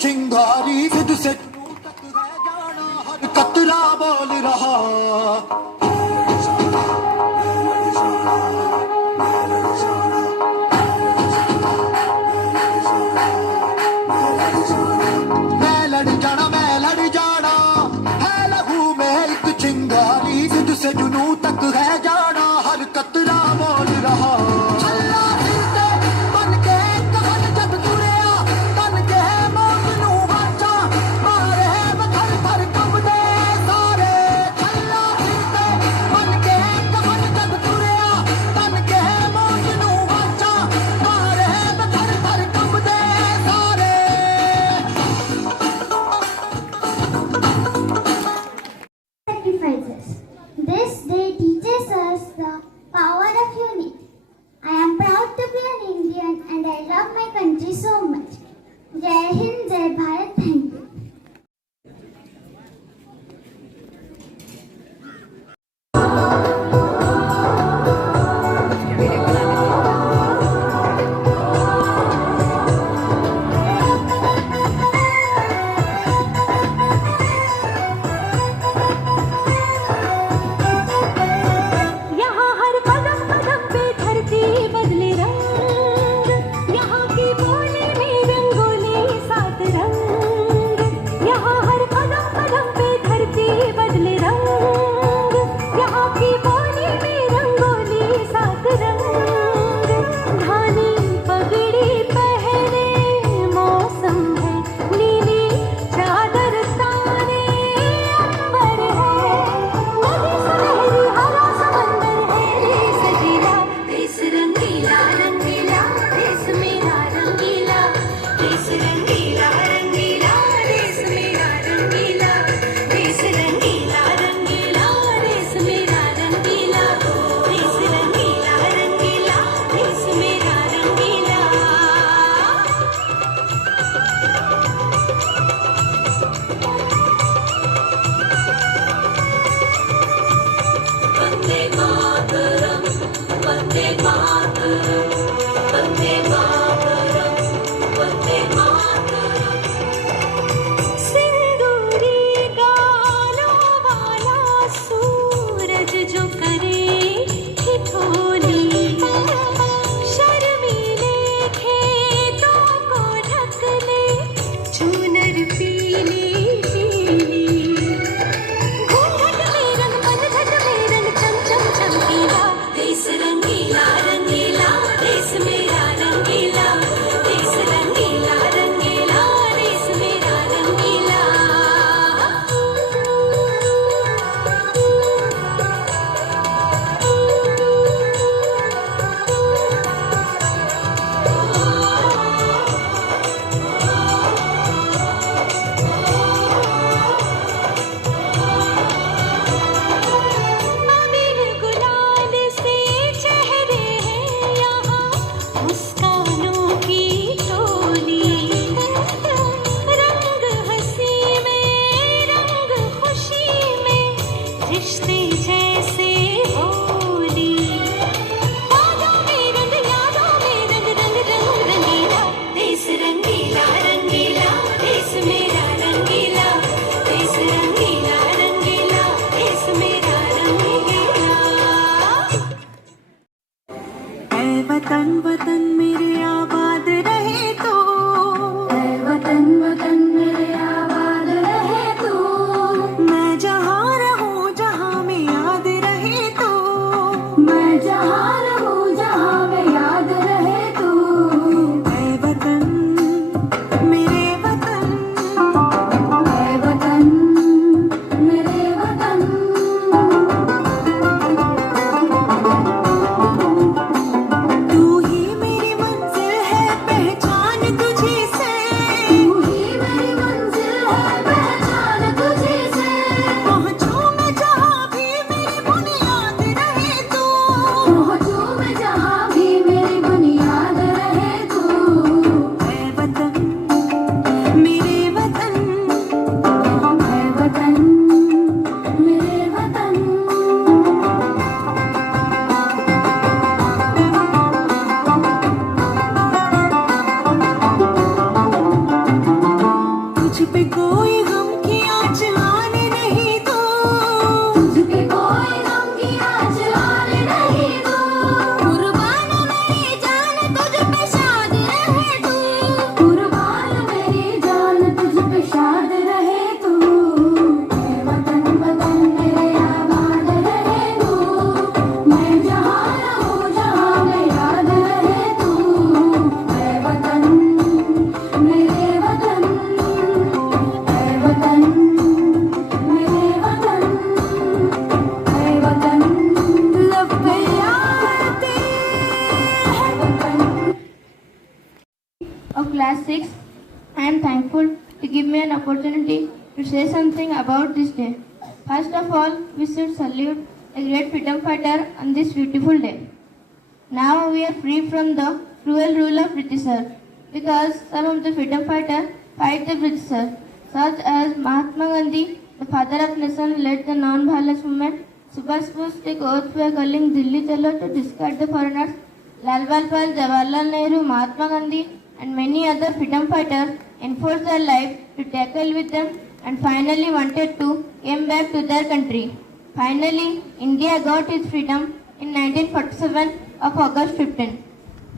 चिंगारी फिर से तक रह जाना हर कतरा बोल रहा मैं लड़ जाना है लहू में एक चिंगारी फिर से जुनू तक रह जाना हर कतरा बोल रहा This day teaches us the power of unity. I am proud to be an Indian and I love my country so much. Jai Hind, Jai Bharat, thank you. वतन वतन मेरे आबाद रहे तो, वतन वतन मेरे आबाद रहे तो, मैं जहाँ रहूँ जहाँ में याद रहे तो, मैं जहाँ रहूँ जहाँ में याद रहे तो, ऐ वतन मेरे वतन, ऐ वतन मेरे वतन। तू ही मेरी मंजिल है class 6. I am thankful to give me an opportunity to say something about this day. First of all, we should salute a great freedom fighter on this beautiful day. Now we are free from the cruel rule of Britishers because some of the freedom fighters fight the Britishers, such as Mahatma Gandhi, the father of nation, led the non-violence movement. Subhash Bose took oath by calling Dilli Chalo to discard the foreigners. Lal Balpal, Jawaharlal Nehru, Mahatma Gandhi and many other freedom fighters enforced their life to tackle with them and finally wanted to came back to their country. Finally, India got its freedom in 1947 of August 15.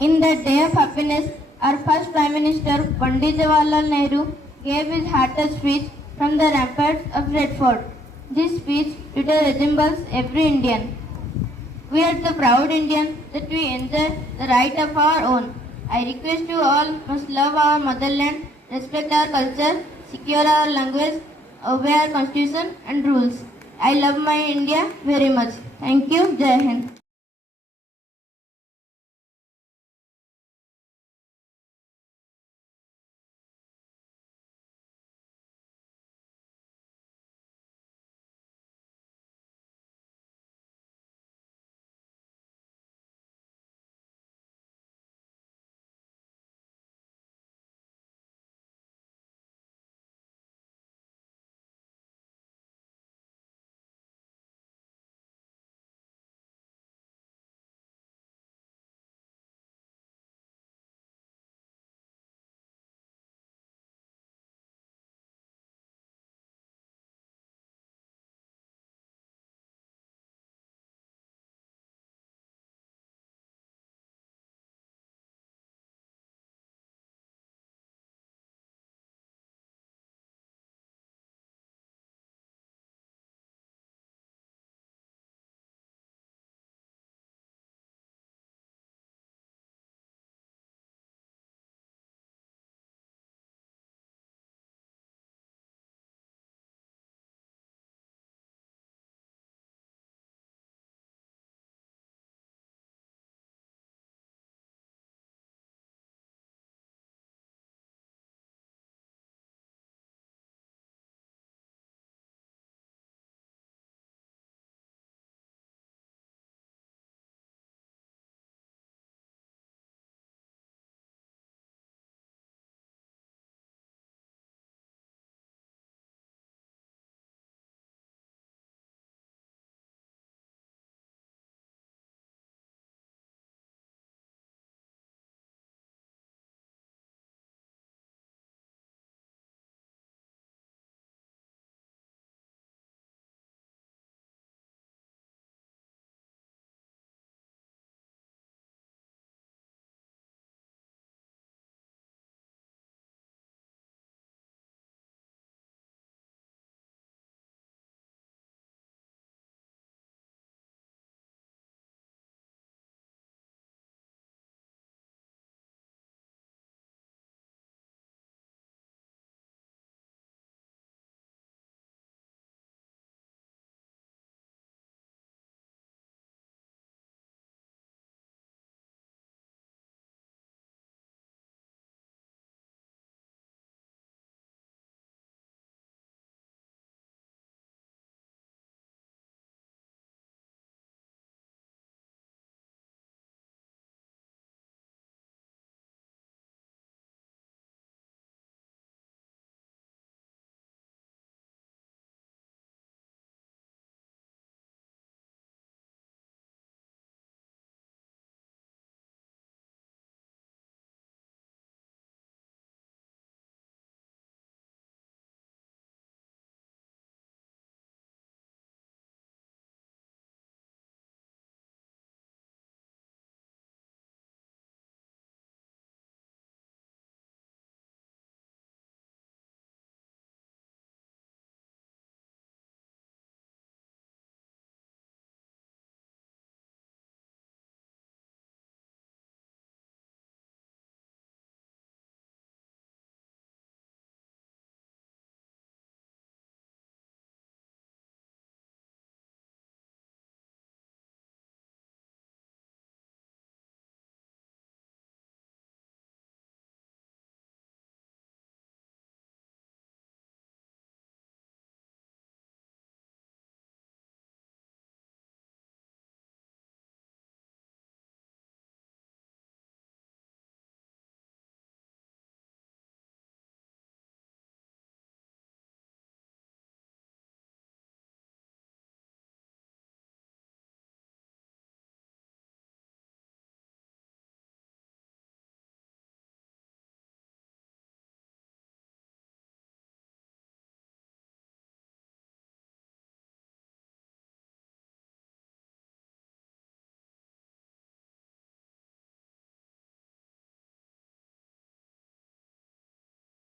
In that day of happiness, our first Prime Minister, Pandit Jawaharlal Nehru, gave his heartiest speech from the ramparts of Red Fort. This speech today resembles every Indian. We are the proud Indians that we enjoy the right of our own. I request you all must love our motherland, respect our culture, secure our language, obey our constitution and rules. I love my India very much. Thank you. Jai Hind.